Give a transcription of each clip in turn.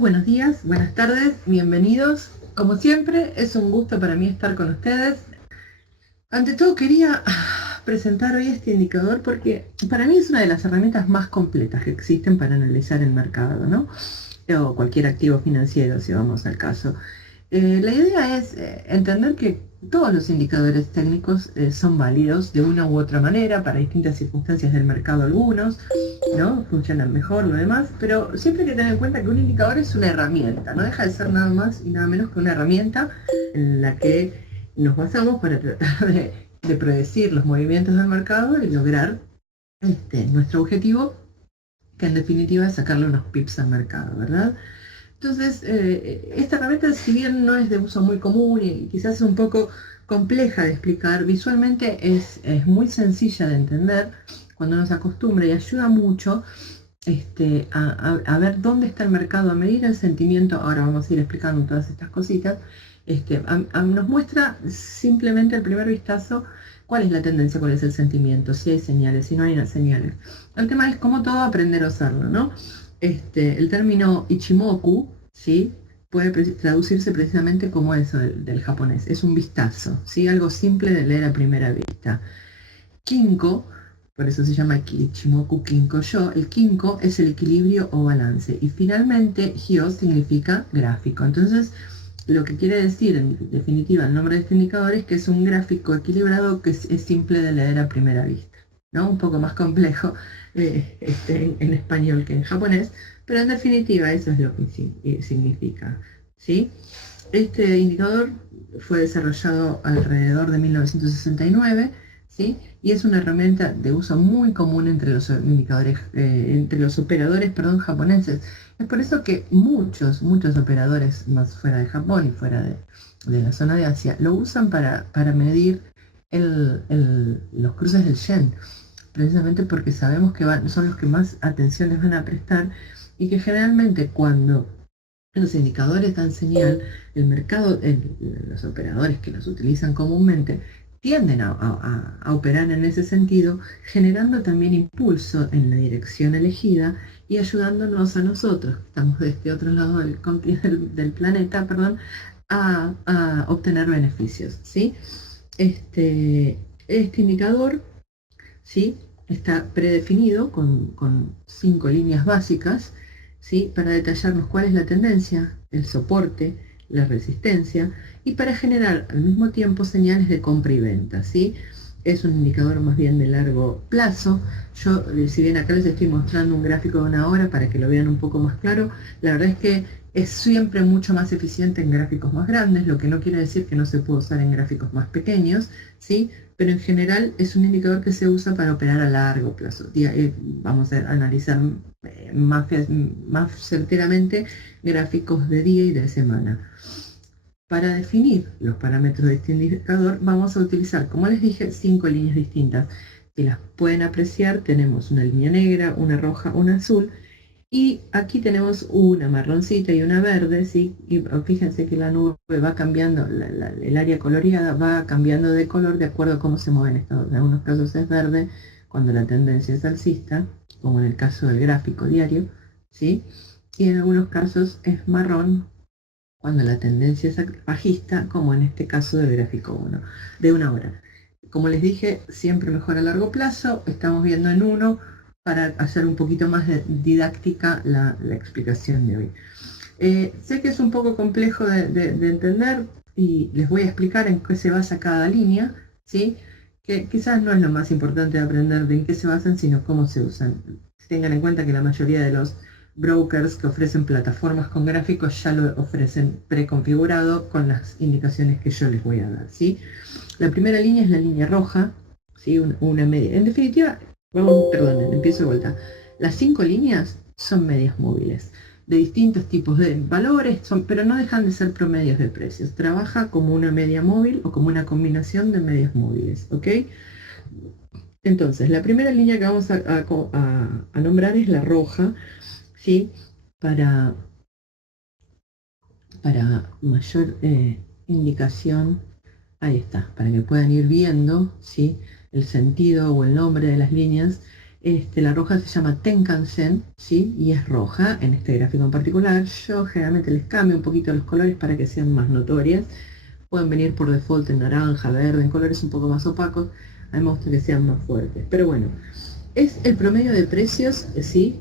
Buenos días, buenas tardes, bienvenidos. Como siempre, es un gusto para mí estar con ustedes. Ante todo quería presentar hoy este indicador porque para mí es una de las herramientas más completas que existen para analizar el mercado, ¿no? O cualquier activo financiero, si vamos al caso. La idea es entender que todos los indicadores técnicos son válidos de una u otra manera para distintas circunstancias del mercado algunos, ¿no? Funcionan mejor, lo demás, pero siempre hay que tener en cuenta que un indicador es una herramienta, no deja de ser nada más y nada menos que una herramienta en la que nos basamos para tratar de predecir los movimientos del mercado y lograr nuestro objetivo, que en definitiva es sacarle unos pips al mercado, ¿verdad? Entonces, esta herramienta, si bien no es de uso muy común y quizás es un poco compleja de explicar, visualmente es muy sencilla de entender cuando uno se acostumbra y ayuda mucho a ver dónde está el mercado, a medir el sentimiento. Ahora vamos a ir explicando todas estas cositas. Nos muestra simplemente el primer vistazo cuál es la tendencia, cuál es el sentimiento, si hay señales, si no hay señales. El tema es cómo todo aprender a usarlo, ¿no? El término Ichimoku, ¿sí? Puede traducirse precisamente como eso del japonés. Es un vistazo, ¿sí? Algo simple de leer a primera vista. Kinko, por eso se llama Ichimoku Kinko-yo. El Kinko es el equilibrio o balance. Y finalmente, Hyo significa gráfico. Entonces, lo que quiere decir, en definitiva, el nombre de este indicador es que es un gráfico equilibrado que es simple de leer a primera vista, ¿no? Un poco más complejo en español que en japonés, pero en definitiva eso es lo que significa, ¿sí? Este indicador fue desarrollado alrededor de 1969, ¿sí? Y es una herramienta de uso muy común entre los indicadores, entre los operadores, japoneses. Es por eso que muchos operadores más fuera de Japón y fuera de la zona de Asia lo usan para medir los cruces del yen, precisamente porque sabemos que son los que más atención les van a prestar y que generalmente cuando los indicadores dan señal, el mercado, los operadores que los utilizan comúnmente tienden a operar en ese sentido, generando también impulso en la dirección elegida y ayudándonos a nosotros, que estamos de este otro lado del planeta, a obtener beneficios, ¿sí? Este indicador, ¿sí? Está predefinido con 5 líneas básicas, ¿sí? Para detallarnos cuál es la tendencia, el soporte, la resistencia y para generar al mismo tiempo señales de compra y venta, ¿sí? Es un indicador más bien de largo plazo. Yo, si bien acá les estoy mostrando un gráfico de una hora para que lo vean un poco más claro, la verdad es que es siempre mucho más eficiente en gráficos más grandes, lo que no quiere decir que no se pueda usar en gráficos más pequeños, ¿sí? Pero en general es un indicador que se usa para operar a largo plazo. Vamos a analizar más certeramente gráficos de día y de semana. Para definir los parámetros de este indicador vamos a utilizar, como les dije, 5 líneas distintas. Si las pueden apreciar, tenemos una línea negra, una roja, una azul, y aquí tenemos una marroncita y una verde, ¿sí? Y fíjense que la nube va cambiando, el área coloreada va cambiando de color de acuerdo a cómo se mueven estos. En algunos casos es verde cuando la tendencia es alcista, como en el caso del gráfico diario, ¿sí? Y en algunos casos es marrón cuando la tendencia es bajista, como en este caso del gráfico 1, de una hora. Como les dije, siempre mejor a largo plazo, estamos viendo en uno para hacer un poquito más didáctica la explicación de hoy. Sé que es un poco complejo de entender y les voy a explicar en qué se basa cada línea, ¿sí? Que quizás no es lo más importante de aprender de en qué se basan, sino cómo se usan. Tengan en cuenta que la mayoría de los brokers que ofrecen plataformas con gráficos ya lo ofrecen preconfigurado con las indicaciones que yo les voy a dar, ¿sí? La primera línea es la línea roja, ¿sí? Una media. En definitiva, perdonen, empiezo de vuelta. Las 5 líneas son medias móviles de distintos tipos de valores, pero no dejan de ser promedios de precios. Trabaja como una media móvil o como una combinación de medias móviles, ¿ok? Entonces, la primera línea que vamos a nombrar es la roja, ¿sí? Para mayor indicación, ahí está, para que puedan ir viendo, ¿sí? El sentido o el nombre de las líneas La roja se llama Tenkan-sen, ¿sí? Y es roja en este gráfico en particular. Yo generalmente les cambio un poquito los colores para que sean más notorias. Pueden venir por default en naranja, verde, en colores un poco más opacos. A mí me gusta que sean más fuertes. Pero bueno, es el promedio de precios, ¿sí?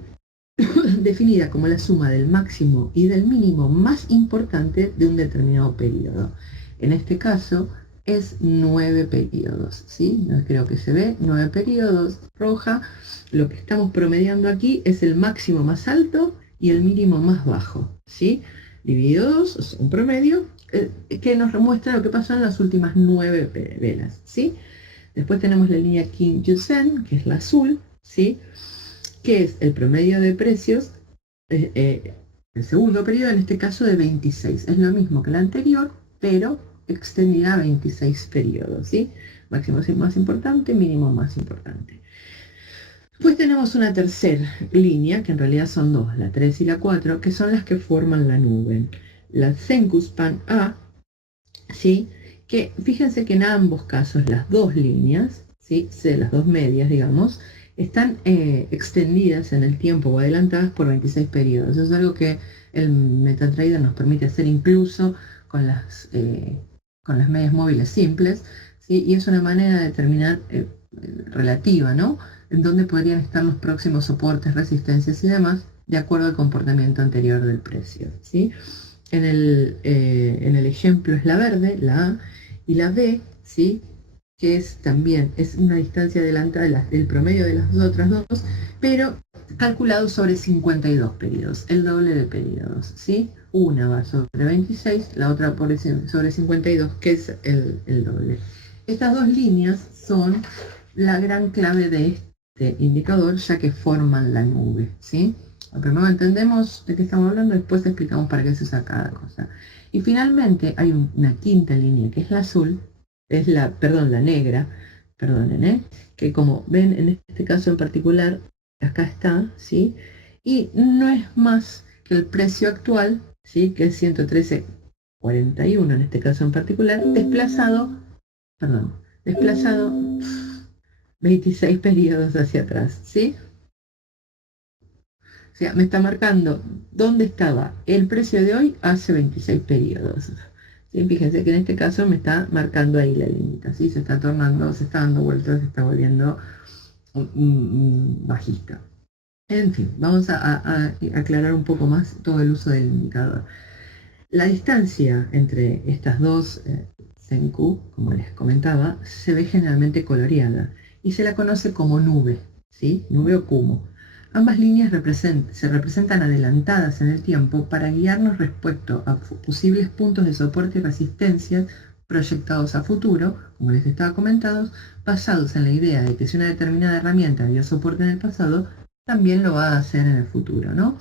Definida como la suma del máximo y del mínimo más importante de un determinado periodo. En este caso es 9 periodos, ¿sí? No creo que se ve, 9 periodos, roja. Lo que estamos promediando aquí es el máximo más alto y el mínimo más bajo, ¿sí? Dividido 2, es un promedio que nos muestra lo que pasó en las últimas 9 velas, ¿sí? Después tenemos la línea Kinju-sen, que es la azul, ¿sí? Que es el promedio de precios, el segundo periodo, en este caso de 26. Es lo mismo que el anterior, pero extendida a 26 periodos, ¿sí? Máximo más importante, mínimo más importante. Después tenemos una tercera línea, que en realidad son dos, la 3 y la 4, que son las que forman la nube. La Senkuspan A, ¿sí? Que fíjense que en ambos casos las dos líneas, ¿sí? Las dos medias, digamos, están extendidas en el tiempo o adelantadas por 26 periodos. Eso es algo que el MetaTrader nos permite hacer incluso con las medias móviles simples, ¿sí? Y es una manera de determinar relativa, ¿no? En dónde podrían estar los próximos soportes, resistencias y demás, de acuerdo al comportamiento anterior del precio, ¿sí? En el ejemplo es la verde, la A, y la B, ¿sí? Que es una distancia adelantada del promedio de las otras dos, pero calculado sobre 52 periodos, el doble de periodos, ¿sí? Una va sobre 26, la otra sobre 52, que es el doble. Estas dos líneas son la gran clave de este indicador, ya que forman la nube, ¿sí? Primero entendemos de qué estamos hablando, después explicamos para qué se usa cada cosa. Y finalmente hay una quinta línea, que es la azul, es la negra, perdonen, que como ven en este caso en particular, acá está, ¿sí? Y no es más que el precio actual, ¿sí? Que es 113.41 en este caso en particular, desplazado 26 periodos hacia atrás, ¿sí? O sea, me está marcando dónde estaba el precio de hoy hace 26 periodos. ¿Sí? Fíjense que en este caso me está marcando ahí la límite, ¿sí? Se está tornando, se está dando vueltas, se está volviendo bajista. En fin, vamos a aclarar un poco más todo el uso del indicador. La distancia entre estas dos Senku, como les comentaba, se ve generalmente coloreada y se la conoce como nube, ¿sí? Nube o kumo. Ambas líneas se representan adelantadas en el tiempo para guiarnos respecto a posibles puntos de soporte y resistencia proyectados a futuro, como les estaba comentando, basados en la idea de que si una determinada herramienta dio soporte en el pasado, también lo va a hacer en el futuro, ¿no?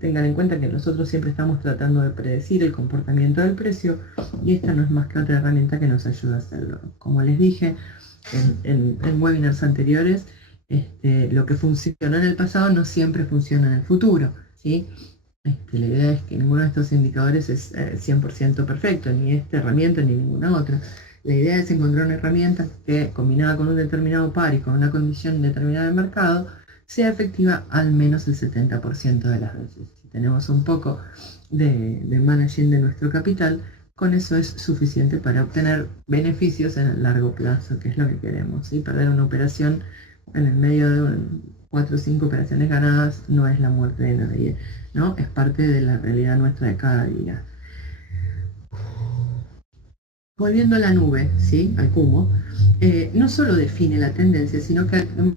Tengan en cuenta que nosotros siempre estamos tratando de predecir el comportamiento del precio y esta no es más que otra herramienta que nos ayuda a hacerlo. Como les dije en webinars anteriores, lo que funcionó en el pasado no siempre funciona en el futuro, ¿sí? La idea es que ninguno de estos indicadores es 100% perfecto, ni esta herramienta ni ninguna otra. La idea es encontrar una herramienta que, combinada con un determinado par y con una condición determinada del mercado, sea efectiva al menos el 70% de las veces. Si tenemos un poco de managing de nuestro capital, con eso es suficiente para obtener beneficios en el largo plazo, que es lo que queremos, ¿sí? Perder una operación en el medio de 4 o 5 operaciones ganadas no es la muerte de nadie, ¿no? Es parte de la realidad nuestra de cada día. Volviendo a la nube, ¿sí? Al kumo, no solo define la tendencia, sino que actúa,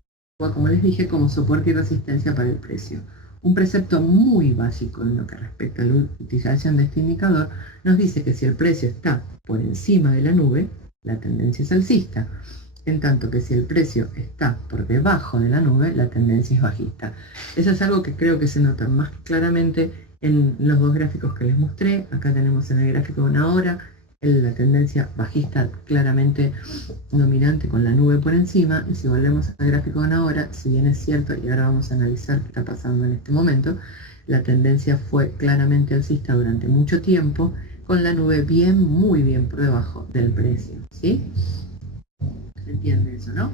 como les dije, como soporte y resistencia para el precio. Un precepto muy básico en lo que respecta a la utilización de este indicador nos dice que si el precio está por encima de la nube, la tendencia es alcista, en tanto que si el precio está por debajo de la nube, la tendencia es bajista. Eso es algo que creo que se nota más claramente en los dos gráficos que les mostré. Acá tenemos en el gráfico de una hora la tendencia bajista claramente dominante con la nube por encima, y si volvemos al gráfico de una hora, si bien es cierto, y ahora vamos a analizar qué está pasando en este momento, la tendencia fue claramente alcista durante mucho tiempo, con la nube muy bien por debajo del precio, ¿sí? ¿Se entiende eso, no?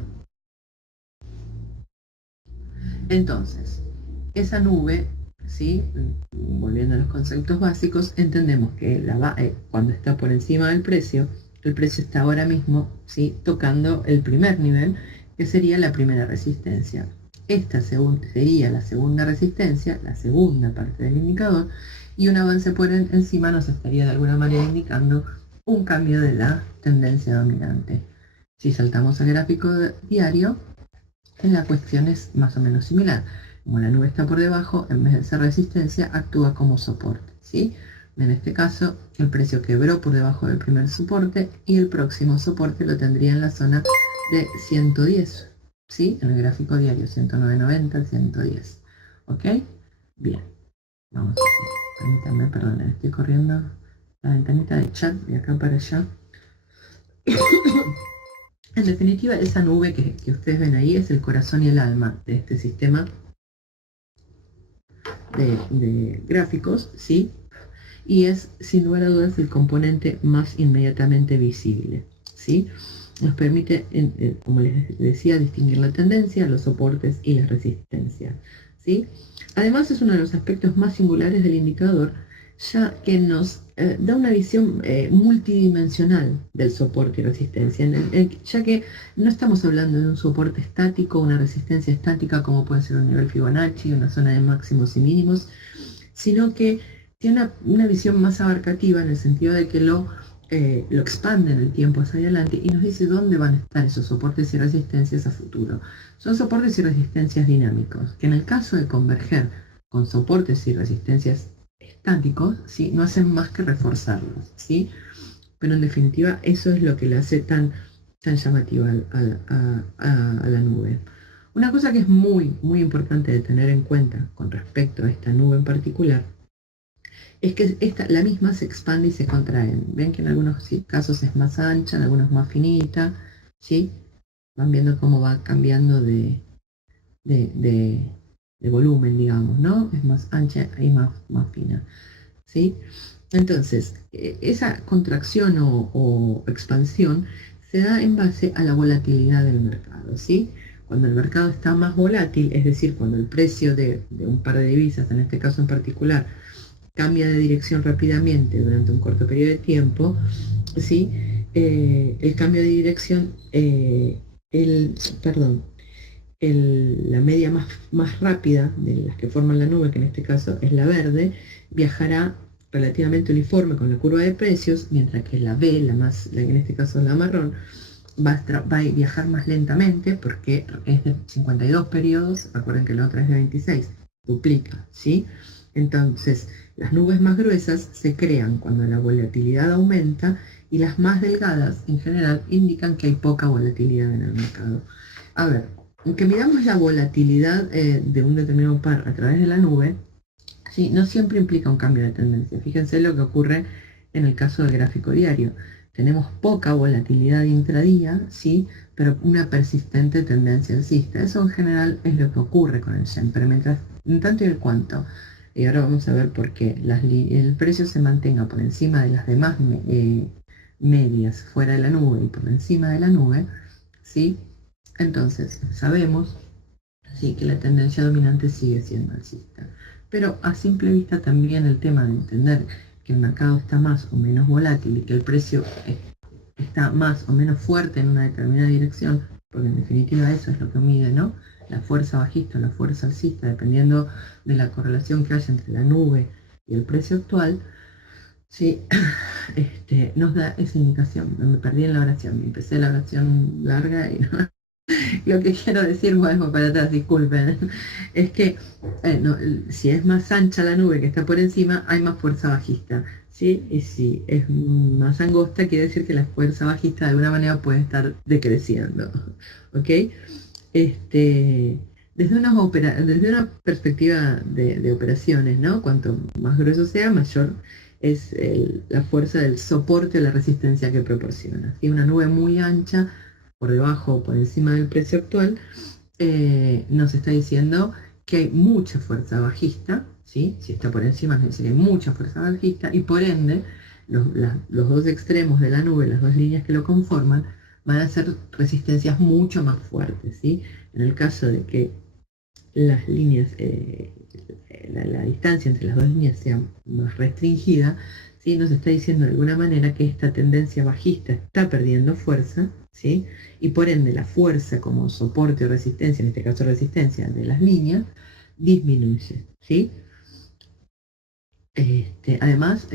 Entonces, esa nube, ¿sí? Volviendo a los conceptos básicos, entendemos que cuando está por encima del precio, el precio está ahora mismo, ¿sí? Tocando el primer nivel, que sería la primera resistencia. Esta sería la segunda resistencia, la segunda parte del indicador, y un avance por encima nos estaría de alguna manera indicando un cambio de la tendencia dominante. Si saltamos al gráfico diario, la cuestión es más o menos similar. Como la nube está por debajo, en vez de ser resistencia, actúa como soporte, ¿sí? En este caso, el precio quebró por debajo del primer soporte y el próximo soporte lo tendría en la zona de 110, ¿sí? En el gráfico diario, 109.90, 110. ¿Ok? Bien. Vamos a ver. Permítanme, perdón, estoy corriendo la ventanita de chat de acá para allá. En definitiva, esa nube que ustedes ven ahí es el corazón y el alma de este sistema de gráficos, ¿sí? Y es, sin lugar a dudas, el componente más inmediatamente visible, ¿sí? Nos permite, como les decía, distinguir la tendencia, los soportes y las resistencias, ¿sí? Además, es uno de los aspectos más singulares del indicador, ya que nos da una visión multidimensional del soporte y resistencia, ya que no estamos hablando de un soporte estático, una resistencia estática como puede ser un nivel Fibonacci, una zona de máximos y mínimos, sino que tiene una visión más abarcativa en el sentido de que lo expande en el tiempo hacia adelante y nos dice dónde van a estar esos soportes y resistencias a futuro. Son soportes y resistencias dinámicos, que en el caso de converger con soportes y resistencias estáticos, ¿sí? No hacen más que reforzarlos, ¿sí? Pero en definitiva eso es lo que le hace tan llamativa a la nube. Una cosa que es muy importante de tener en cuenta con respecto a esta nube en particular es que la misma se expande y se contrae. Ven que en algunos casos es más ancha, en algunos más finita, ¿sí? Van viendo cómo va cambiando de volumen, digamos, ¿no? Es más ancha y más fina, ¿sí? Entonces, esa contracción o expansión se da en base a la volatilidad del mercado, ¿sí? Cuando el mercado está más volátil, es decir, cuando el precio de un par de divisas, en este caso en particular, cambia de dirección rápidamente durante un corto periodo de tiempo, ¿sí? El cambio de dirección, la media más rápida de las que forman la nube, que en este caso es la verde, viajará relativamente uniforme con la curva de precios, mientras que la B, en este caso la marrón, va a viajar más lentamente porque es de 52 periodos, recuerden que la otra es de 26, duplica, ¿sí? Entonces, las nubes más gruesas se crean cuando la volatilidad aumenta y las más delgadas, en general, indican que hay poca volatilidad en el mercado. A ver, aunque midamos la volatilidad de un determinado par a través de la nube, ¿sí? No siempre implica un cambio de tendencia. Fíjense lo que ocurre en el caso del gráfico diario. Tenemos poca volatilidad intradía, ¿sí? Pero una persistente tendencia alcista. Eso en general es lo que ocurre con el Shen, pero en tanto y en cuanto, y ahora vamos a ver por qué, el precio se mantenga por encima de las demás medias fuera de la nube y por encima de la nube, ¿sí? Entonces sabemos, ¿sí?, que la tendencia dominante sigue siendo alcista. Pero a simple vista también el tema de entender que el mercado está más o menos volátil y que el precio está más o menos fuerte en una determinada dirección, porque en definitiva eso es lo que mide, ¿no? La fuerza bajista o la fuerza alcista, dependiendo de la correlación que haya entre la nube y el precio actual, ¿sí? Nos da esa indicación. Me perdí en la oración, empecé la oración larga y no. Lo que quiero decir, vuelvo para atrás, disculpen, es que si es más ancha la nube que está por encima, hay más fuerza bajista, ¿sí? Y si es más angosta, quiere decir que la fuerza bajista de alguna manera puede estar decreciendo, ¿ok? Desde una perspectiva de operaciones, ¿no? Cuanto más grueso sea, mayor es la fuerza del soporte o la resistencia que proporciona. ¿Sí? Una nube muy ancha por debajo o por encima del precio actual, nos está diciendo que hay mucha fuerza bajista, ¿sí? Si está por encima nos dice que hay mucha fuerza bajista y por ende los dos extremos de la nube, las dos líneas que lo conforman, van a ser resistencias mucho más fuertes, ¿sí? En el caso de que las líneas, la distancia entre las dos líneas sea más restringida, ¿sí? Nos está diciendo de alguna manera que esta tendencia bajista está perdiendo fuerza, ¿sí? Y por ende la fuerza como soporte o resistencia, en este caso resistencia de las líneas, disminuye, ¿sí? Además,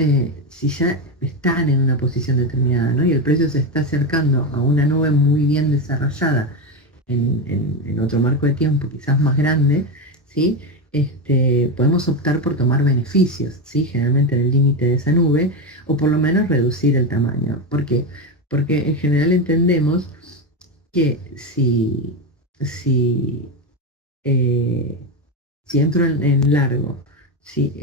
si ya están en una posición determinada, ¿no? Y el precio se está acercando a una nube muy bien desarrollada en otro marco de tiempo quizás más grande, ¿sí? Podemos optar por tomar beneficios, ¿sí? Generalmente en el límite de esa nube, o por lo menos reducir el tamaño. ¿Por qué? Porque en general entendemos que si, eh, si entro en largo, si,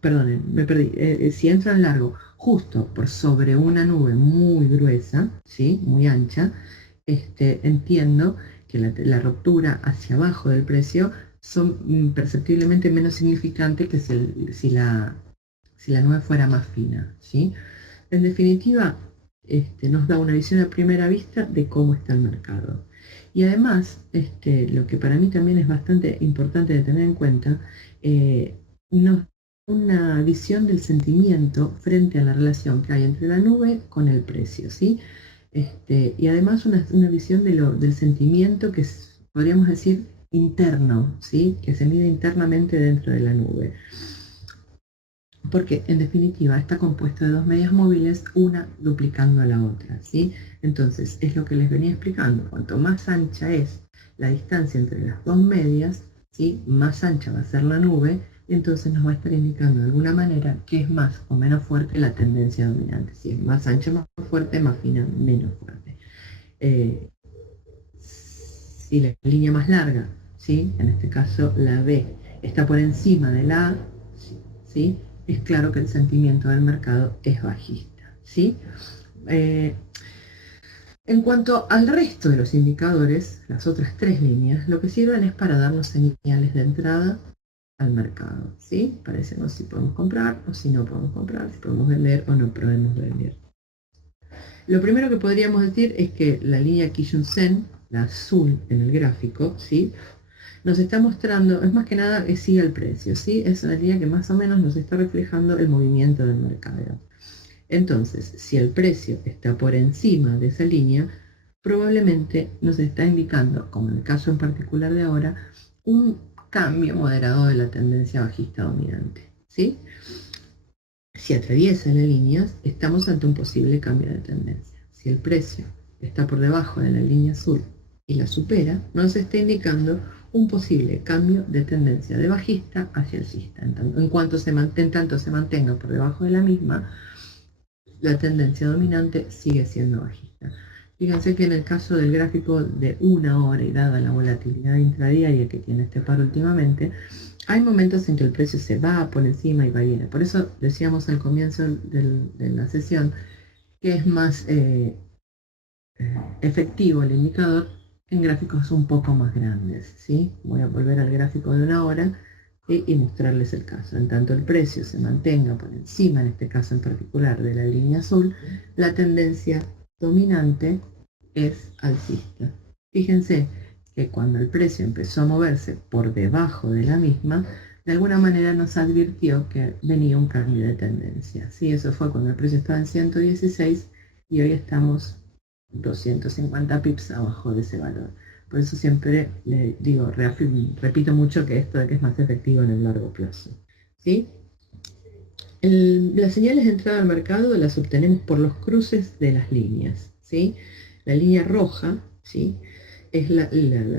perdonen, me perdí, si entro en largo justo por sobre una nube muy gruesa, ¿sí? Muy ancha, entiendo que la ruptura hacia abajo del precio son perceptiblemente menos significantes que si la nube fuera más fina, ¿sí? En definitiva, nos da una visión a primera vista de cómo está el mercado. Y además, lo que para mí también es bastante importante de tener en cuenta, nos da una visión del sentimiento frente a la relación que hay entre la nube con el precio, ¿sí? Y además una visión del sentimiento que podríamos decir interno, ¿sí? Que se mide internamente dentro de la nube. Porque en definitiva está compuesto de dos medias móviles, una duplicando a la otra, ¿sí? Entonces, es lo que les venía explicando, cuanto más ancha es la distancia entre las dos medias, ¿sí? Más ancha va a ser la nube, y entonces nos va a estar indicando de alguna manera que es más o menos fuerte la tendencia dominante. Si es más ancha, más fuerte, más fina, menos fuerte. Si la línea más larga, ¿sí? En este caso la B, está por encima de la A, ¿sí? Es claro que el sentimiento del mercado es bajista, ¿sí? En cuanto al resto de los indicadores, las otras tres líneas, lo que sirven es para darnos señales de entrada al mercado, ¿sí? Para decirnos si podemos comprar o si no podemos comprar, si podemos vender o no podemos vender. Lo primero que podríamos decir es que la línea Kijun-sen, la azul en el gráfico, ¿sí? Nos está mostrando, es más que nada que sigue el precio, ¿sí? Es una línea que más o menos nos está reflejando el movimiento del mercado. Entonces, si el precio está por encima de esa línea, probablemente nos está indicando, como en el caso en particular de ahora, un cambio moderado de la tendencia bajista dominante, ¿sí? Si atraviesa la línea, estamos ante un posible cambio de tendencia. Si el precio está por debajo de la línea azul y la supera, nos está indicando un posible cambio de tendencia de bajista hacia alcista. En tanto se mantenga por debajo de la misma, la tendencia dominante sigue siendo bajista. Fíjense que en el caso del gráfico de una hora y dada la volatilidad intradiaria que tiene este par últimamente, hay momentos en que el precio se va por encima y va y viene. Por eso decíamos al comienzo de la sesión que es más efectivo el indicador en gráficos un poco más grandes, ¿sí? Voy a volver al gráfico de una hora y mostrarles el caso. En tanto el precio se mantenga por encima, en este caso en particular, de la línea azul, la tendencia dominante es alcista. Fíjense que cuando el precio empezó a moverse por debajo de la misma, de alguna manera nos advirtió que venía un cambio de tendencia. ¿Sí? Eso fue cuando el precio estaba en 116 y hoy estamos 250 pips abajo de ese valor. Por eso siempre le digo, repito mucho que esto de que es más efectivo en el largo plazo. ¿Sí? Las señales de entrada al mercado las obtenemos por los cruces de las líneas, ¿sí? La línea roja, ¿sí? Es la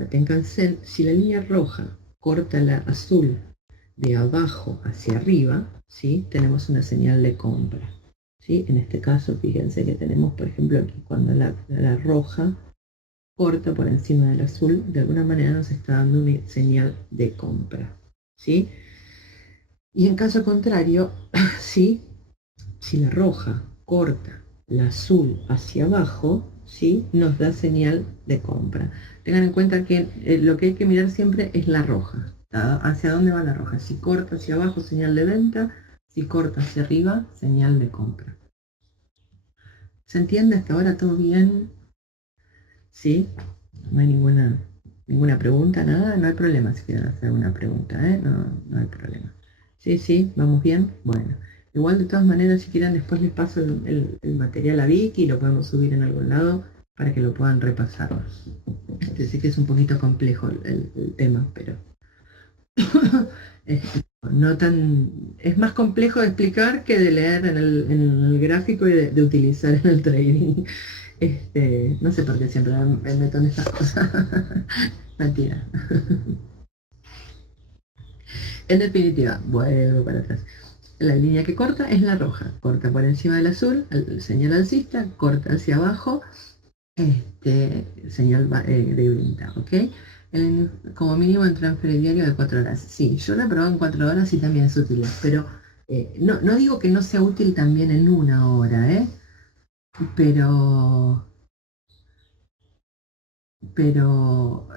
Tenkan-sen. Si la línea roja corta la azul de abajo hacia arriba, ¿sí? Tenemos una señal de compra, ¿sí? En este caso, fíjense que tenemos, por ejemplo, aquí cuando la roja corta por encima del azul, de alguna manera nos está dando una señal de compra, ¿sí? Y en caso contrario, ¿sí? Si la roja corta la azul hacia abajo, ¿sí? Nos da señal de compra. Tengan en cuenta que lo que hay que mirar siempre es la roja. ¿Hacia dónde va la roja? Si corta hacia abajo, señal de venta. Si corta hacia arriba, señal de compra. ¿Se entiende hasta ahora todo bien? ¿Sí? No hay ninguna pregunta, nada, no hay problema si quieren hacer una pregunta, ¿eh? No hay problema. Sí, sí, vamos bien. Bueno, igual de todas maneras, si quieren, después les paso el material a Vicky y lo podemos subir en algún lado para que lo puedan repasar. Sé que es un poquito complejo el tema, pero no tan, es más complejo de explicar que de leer en el gráfico y de utilizar en el trading. No sé por qué siempre me meto en estas cosas. Mentira. En definitiva, vuelvo para atrás. La línea que corta es la roja. Corta por encima del azul, el señal alcista, corta hacia abajo, señal de venta, ¿ok? Como mínimo en transfer diario de 4 horas. Sí, yo la probé en 4 horas y también es útil, pero no digo que no sea útil también en 1 hora, pero pero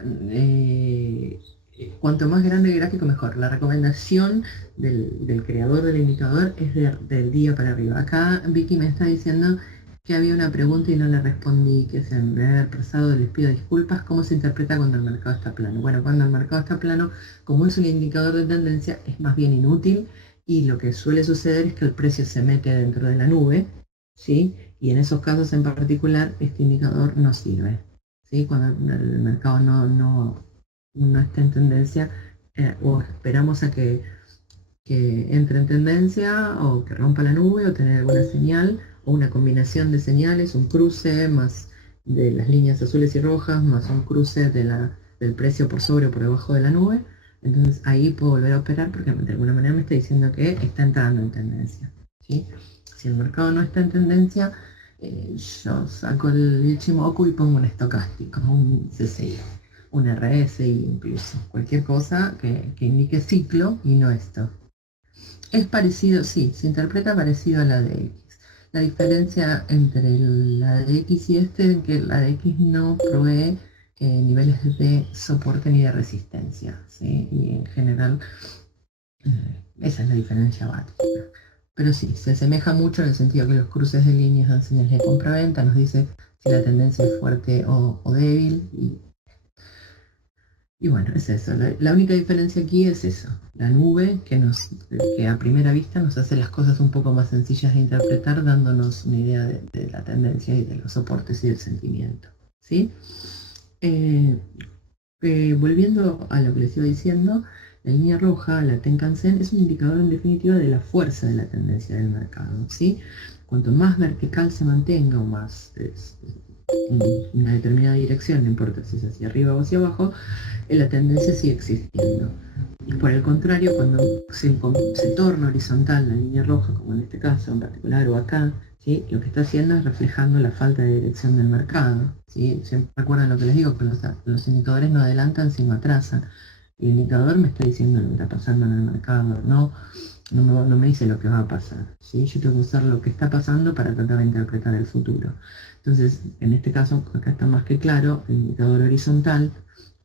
cuanto más grande el gráfico mejor. La recomendación del creador del indicador es del día para arriba. Acá Vicky me está diciendo que había una pregunta y no le respondí, que se me había pasado, les pido disculpas. ¿Cómo se interpreta cuando el mercado está plano? Bueno, cuando el mercado está plano, como es un indicador de tendencia, es más bien inútil y lo que suele suceder es que el precio se mete dentro de la nube, ¿sí? Y en esos casos en particular este indicador no sirve. ¿Sí? Cuando el mercado no está en tendencia, o esperamos a que entre en tendencia o que rompa la nube o tener alguna señal o una combinación de señales, un cruce más de las líneas azules y rojas, más un cruce del precio por sobre o por debajo de la nube. Entonces ahí puedo volver a operar porque de alguna manera me está diciendo que está entrando en tendencia. ¿Sí? Si el mercado no está en tendencia, yo saco el Ichimoku y pongo un estocástico, un CCI, un RSI incluso, cualquier cosa que indique ciclo y no esto. Es parecido, sí, se interpreta parecido a la de X. La diferencia entre la de X y es que la de X no provee niveles de soporte ni de resistencia, ¿sí? Y en general esa es la diferencia básica. Pero sí, se asemeja mucho en el sentido que los cruces de líneas dan señales de compra-venta, nos dice si la tendencia es fuerte o débil. Y bueno, es eso. La única diferencia aquí es eso. La nube que a primera vista nos hace las cosas un poco más sencillas de interpretar, dándonos una idea de la tendencia y de los soportes y del sentimiento. ¿Sí? Volviendo a lo que les iba diciendo, la línea roja, la Tenkan-sen, es un indicador en definitiva de la fuerza de la tendencia del mercado, ¿sí? Cuanto más vertical se mantenga o más una determinada dirección, no importa si es hacia arriba o hacia abajo, la tendencia sigue existiendo. Y por el contrario, cuando se torna horizontal la línea roja, como en este caso en particular o acá, ¿sí? Lo que está haciendo es reflejando la falta de dirección del mercado. ¿Sí? Siempre recuerdan lo que les digo, que los indicadores no adelantan sino atrasan. El indicador me está diciendo lo que está pasando en el mercado, no me dice lo que va a pasar. ¿Sí? Yo tengo que usar lo que está pasando para tratar de interpretar el futuro. Entonces, en este caso, acá está más que claro, el indicador horizontal,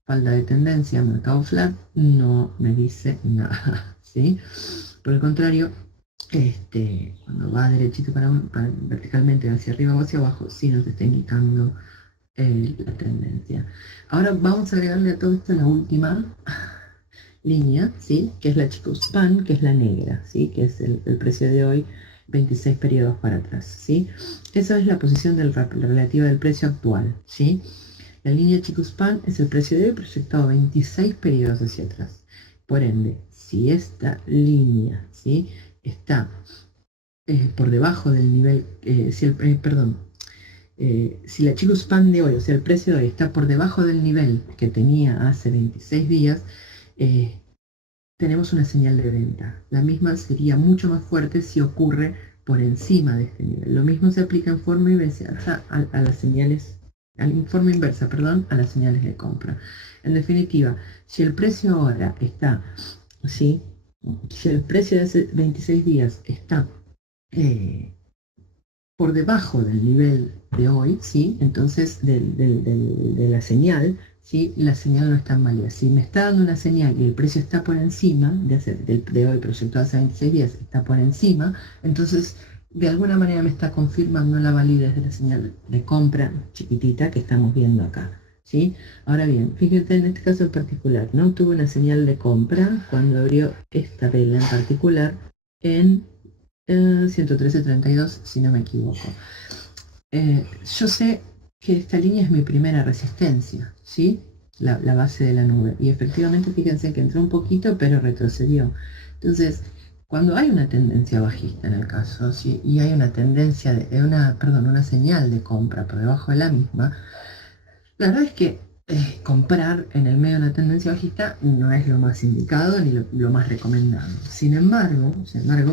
falta de tendencia, mercado flat, no me dice nada. ¿Sí? Por el contrario, cuando va derechito verticalmente hacia arriba o hacia abajo, sí nos está indicando la tendencia. Ahora vamos a agregarle a todo esto la última línea, ¿sí? Que es la Chico Span, que es la negra, ¿sí? Que es el precio de hoy, 26 periodos para atrás, ¿sí? Esa es la posición relativa del precio actual, ¿sí? La línea Chico Span es el precio de hoy proyectado 26 periodos hacia atrás. Por ende, si esta línea, ¿sí? Está por debajo del nivel, si la Chico Span de hoy, o sea, el precio de hoy está por debajo del nivel que tenía hace 26 días, tenemos una señal de venta. La misma sería mucho más fuerte si ocurre por encima de este nivel. Lo mismo se aplica en forma inversa a las señales, forma inversa, perdón, a las señales de compra. En definitiva, si el precio ahora está, ¿sí? Si el precio de hace 26 días está por debajo del nivel de hoy, ¿sí? Entonces de la señal, ¿sí? La señal no está en válida. Si me está dando una señal y el precio está por encima, de hoy proyectado hace 26 días, está por encima, entonces de alguna manera me está confirmando la validez de la señal de compra chiquitita que estamos viendo acá. ¿sí? Ahora bien, fíjense en este caso en particular, no tuve una señal de compra cuando abrió esta vela en particular en 113.32, si no me equivoco. Yo sé que esta línea es mi primera resistencia, ¿sí? La base de la nube. Y efectivamente, fíjense que entró un poquito, pero retrocedió. Entonces, cuando hay una tendencia bajista en el caso, ¿sí? Y hay una tendencia, una señal de compra por debajo de la misma, la verdad es que comprar en el medio de una tendencia bajista no es lo más indicado ni lo más recomendado. Sin embargo,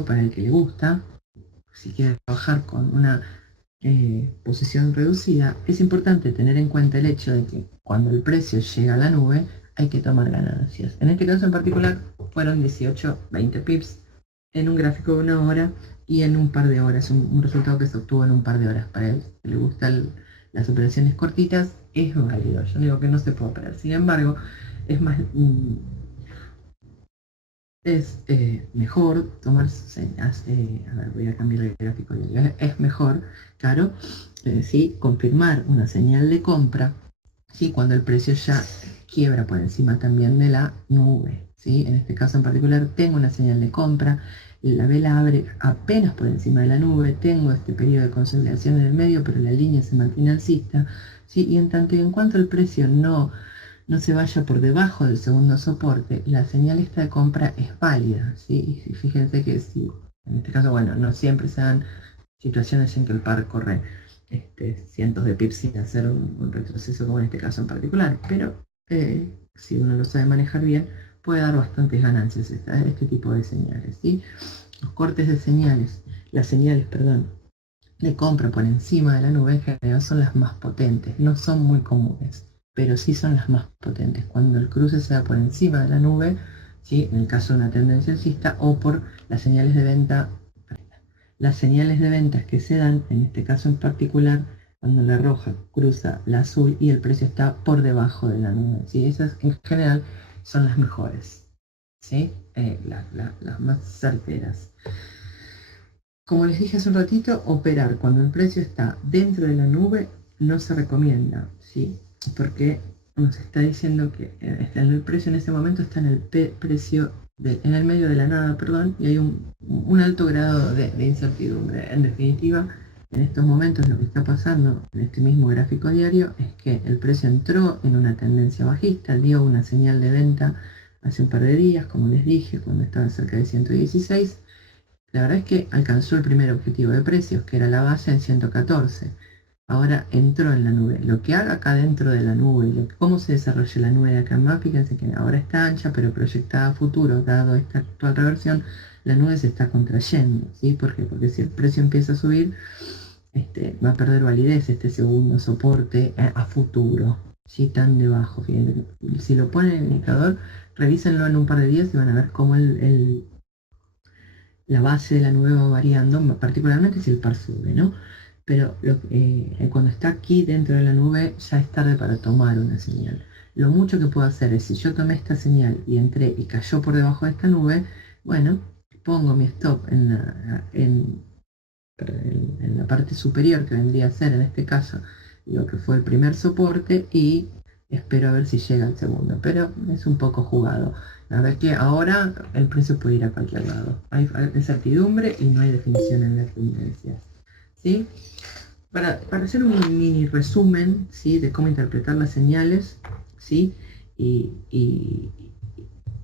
para el que le gusta, si quiere trabajar con una posición reducida, es importante tener en cuenta el hecho de que cuando el precio llega a la nube hay que tomar ganancias. En este caso en particular fueron 18, 20 pips en un gráfico de una hora y en un par de horas, un resultado que se obtuvo en un par de horas. Para él que le gustan las operaciones cortitas, es válido. Yo digo que no se puede operar. Sin embargo, es más mejor tomar señas, a ver, voy a cambiar el gráfico, es mejor, claro, ¿sí? Confirmar una señal de compra, ¿sí? Cuando el precio ya quiebra por encima también de la nube, ¿sí? En este caso en particular tengo una señal de compra, la vela abre apenas por encima de la nube, tengo este periodo de consolidación en el medio, pero la línea se mantiene alcista, ¿sí? Y en tanto y en cuanto el precio no se vaya por debajo del segundo soporte, la señal esta de compra es válida, ¿sí? Y fíjense que si, en este caso, bueno, no siempre se dan situaciones en que el par corre cientos de pips sin hacer un retroceso como en este caso en particular, pero si uno lo sabe manejar bien, puede dar bastantes ganancias este tipo de señales, ¿sí? Los cortes de señales, las señales, perdón, de compra por encima de la nube en general son las más potentes, no son muy comunes, pero sí son las más potentes. Cuando el cruce se da por encima de la nube, ¿sí? En el caso de una tendencia alcista, o por las señales de venta, las señales de ventas que se dan, en este caso en particular, cuando la roja cruza la azul y el precio está por debajo de la nube, ¿sí? Esas en general son las mejores, ¿sí? Las más certeras. Como les dije hace un ratito, operar cuando el precio está dentro de la nube no se recomienda, ¿sí? Porque nos está diciendo que el precio en ese momento está en el precio en el medio de la nada, perdón, y hay un alto grado de incertidumbre. En definitiva, en estos momentos lo que está pasando en este mismo gráfico diario es que el precio entró en una tendencia bajista, dio una señal de venta hace un par de días, como les dije, cuando estaba cerca de 116. La verdad es que alcanzó el primer objetivo de precios, que era la base en 114. Ahora entró en la nube. Lo que haga acá dentro de la nube y cómo se desarrolla la nube de acá en más, fíjense que ahora está ancha, pero proyectada a futuro, dado esta actual reversión, la nube se está contrayendo, ¿sí? ¿Por qué? Porque si el precio empieza a subir, va a perder validez este segundo soporte a futuro, ¿sí? Tan debajo. Fíjense. Si lo ponen en el indicador, revísenlo en un par de días y van a ver cómo la base de la nube va variando, particularmente si el par sube, ¿no? Pero cuando está aquí dentro de la nube ya es tarde para tomar una señal. Lo mucho que puedo hacer es, si yo tomé esta señal y entré y cayó por debajo de esta nube, bueno, pongo mi stop en la parte superior, que vendría a ser en este caso lo que fue el primer soporte, y espero a ver si llega al segundo, pero es un poco jugado. La verdad es que ahora el precio puede ir a cualquier lado. Hay incertidumbre y no hay definición en las tendencias, ¿sí? Para hacer un mini resumen, ¿sí? De cómo interpretar las señales, ¿sí? Y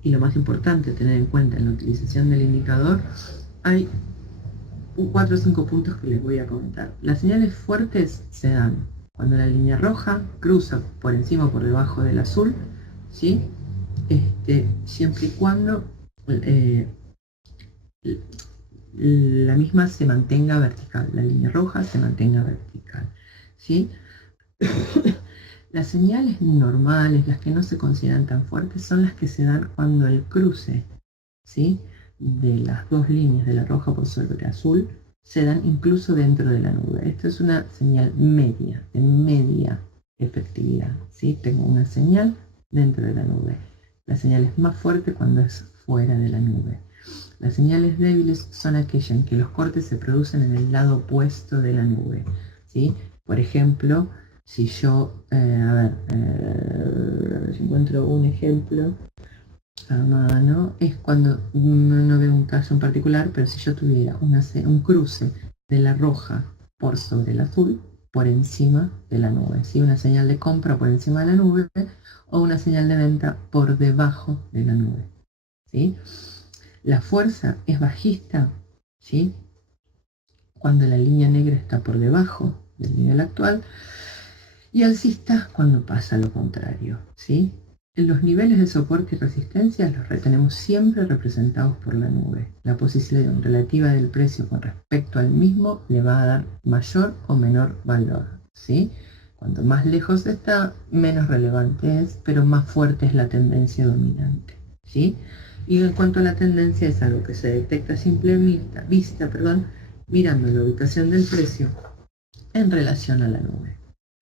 lo más importante tener en cuenta en la utilización del indicador, hay 4 o 5 puntos que les voy a comentar. Las señales fuertes se dan cuando la línea roja cruza por encima o por debajo del azul, ¿sí? Siempre y cuando la misma se mantenga vertical, la línea roja se mantenga vertical, ¿sí? Las señales normales, las que no se consideran tan fuertes, son las que se dan cuando el cruce, ¿sí? De las dos líneas de la roja por sobre azul se dan incluso dentro de la nube. Esto es una señal media, de media efectividad, ¿sí? Tengo una señal dentro de la nube. La señal es más fuerte cuando es fuera de la nube. Las señales débiles son aquellas en que los cortes se producen en el lado opuesto de la nube, ¿sí? Por ejemplo, si yo, a ver si encuentro un ejemplo a mano, es cuando, no veo un caso en particular, pero si yo tuviera un cruce de la roja por sobre el azul, por encima de la nube, ¿sí? Una señal de compra por encima de la nube o una señal de venta por debajo de la nube, ¿sí? La fuerza es bajista, ¿sí? Cuando la línea negra está por debajo del nivel actual, y alcista cuando pasa lo contrario, ¿sí? Los niveles de soporte y resistencia los retenemos siempre representados por la nube. La posición relativa del precio con respecto al mismo le va a dar mayor o menor valor, ¿sí? Cuanto más lejos está, menos relevante es, pero más fuerte es la tendencia dominante, ¿sí? Y en cuanto a la tendencia, es algo que se detecta a simple vista, mirando la ubicación del precio en relación a la nube.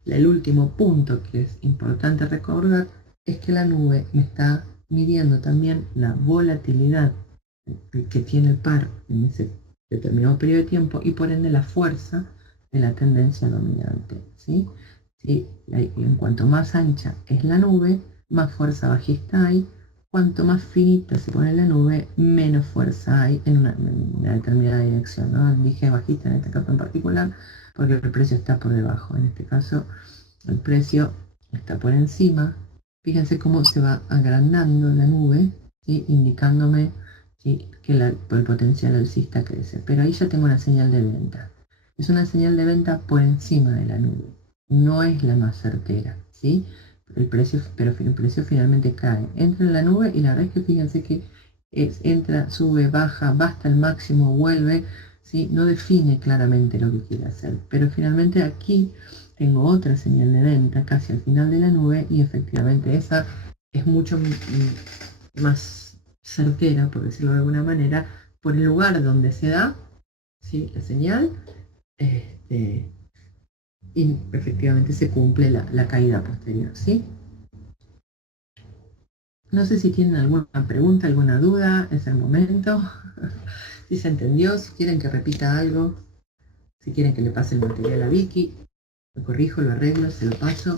El último punto que es importante recordar es que la nube me está midiendo también la volatilidad que tiene el par en ese determinado periodo de tiempo y por ende la fuerza de la tendencia dominante, ¿sí? ¿Sí? En cuanto más ancha es la nube, más fuerza bajista hay. Cuanto más finita se pone la nube, menos fuerza hay en una determinada dirección, ¿no? Dije bajista en este caso en particular porque el precio está por debajo. En este caso, el precio está por encima. Fíjense cómo se va agrandando la nube, ¿sí? Indicándome, ¿sí?, que el potencial alcista crece. Pero ahí ya tengo una señal de venta. Es una señal de venta por encima de la nube. No es la más certera, ¿sí? Pero el precio finalmente cae. Entra en la nube y la verdad es que fíjense que entra, sube, baja, va hasta el máximo, vuelve, ¿sí? No define claramente lo que quiere hacer. Pero finalmente aquí tengo otra señal de venta casi al final de la nube y efectivamente esa es mucho más certera, por decirlo de alguna manera, por el lugar donde se da, ¿sí?, la señal, y efectivamente se cumple la caída posterior, ¿sí? No sé si tienen alguna pregunta, alguna duda, es el momento. Si se entendió, si quieren que repita algo, si quieren que le pase el material a Vicky, lo corrijo, lo arreglo, se lo paso.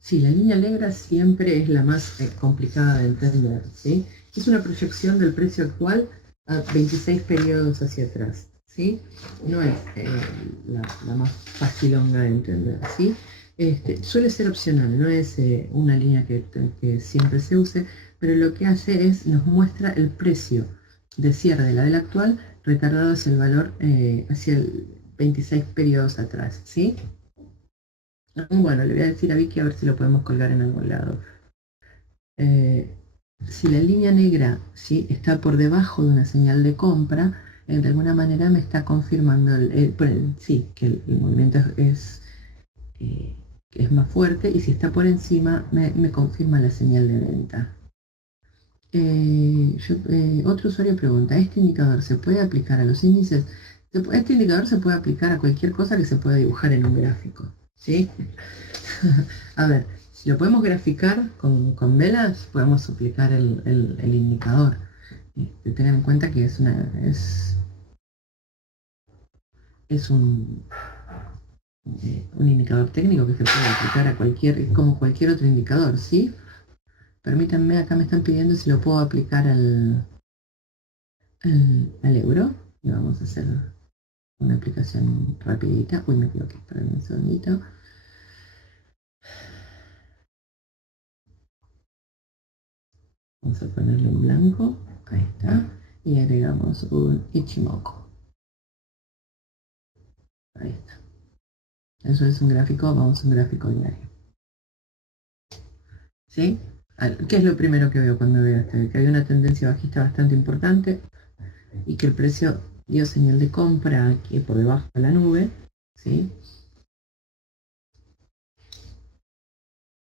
Sí, la línea negra siempre es la más complicada de entender, ¿sí? Es una proyección del precio actual a 26 periodos hacia atrás, ¿sí? No es la más facilonga de entender, ¿sí? Suele ser opcional, no es una línea que siempre se use, pero lo que hace es nos muestra el precio de cierre de la del actual retardado hacia el valor hacia el 26 periodos atrás, ¿sí? Bueno, le voy a decir a Vicky a ver si lo podemos colgar en algún lado. Si la línea negra, ¿sí?, está por debajo de una señal de compra, de alguna manera me está confirmando sí, que el movimiento es más fuerte, y si está por encima me confirma la señal de venta. Otro usuario pregunta, ¿este indicador se puede aplicar a los índices? Este indicador se puede aplicar a cualquier cosa que se pueda dibujar en un gráfico, ¿sí? A ver, si lo podemos graficar con velas, podemos aplicar el indicador. Tengan en cuenta que es un indicador técnico que se puede aplicar a como cualquier otro indicador, ¿sí? Permítanme, acá me están pidiendo si lo puedo aplicar al euro. Y vamos a hacer una aplicación rapidita. Uy, me equivoqué, esperen un segundito. Vamos a ponerlo en blanco, ahí está, y agregamos un Ichimoku. Ahí está. Eso es un gráfico, vamos a un gráfico diario. ¿Sí? ¿Qué es lo primero que veo cuando veo esto? Que hay una tendencia bajista bastante importante y que el precio dio señal de compra aquí por debajo de la nube, ¿sí?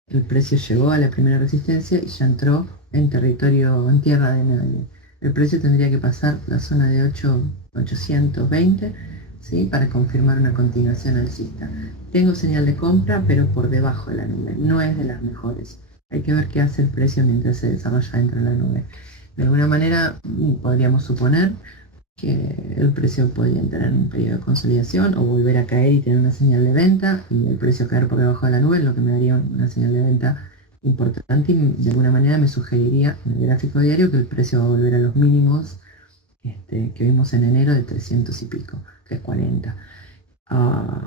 El precio llegó a la primera resistencia y ya entró en tierra de nadie. El precio tendría que pasar la zona de 820, ¿sí?, para confirmar una continuación alcista. Tengo señal de compra, pero por debajo de la nube. No es de las mejores. Hay que ver qué hace el precio mientras se desarrolla dentro de la nube. De alguna manera podríamos suponer que el precio podría entrar en un periodo de consolidación o volver a caer y tener una señal de venta y el precio caer por debajo de la nube, lo que me daría una señal de venta importante y de alguna manera me sugeriría en el gráfico diario que el precio va a volver a los mínimos que vimos en enero de 300 y pico, 340.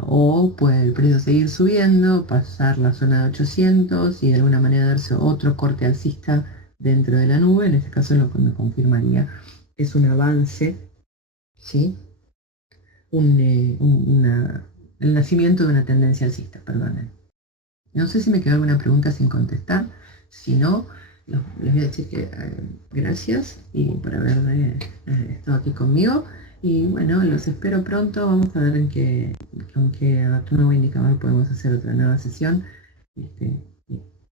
O puede el precio seguir subiendo, pasar la zona de 800 y de alguna manera darse otro corte alcista dentro de la nube. En este caso lo que me confirmaría es un avance, ¿sí? El nacimiento de una tendencia alcista, perdonen. No sé si me quedó alguna pregunta sin contestar. Si no, les voy a decir que gracias y por haber estado aquí conmigo. Y bueno, los espero pronto. Vamos a ver con qué nuevo indicador podemos hacer otra nueva sesión.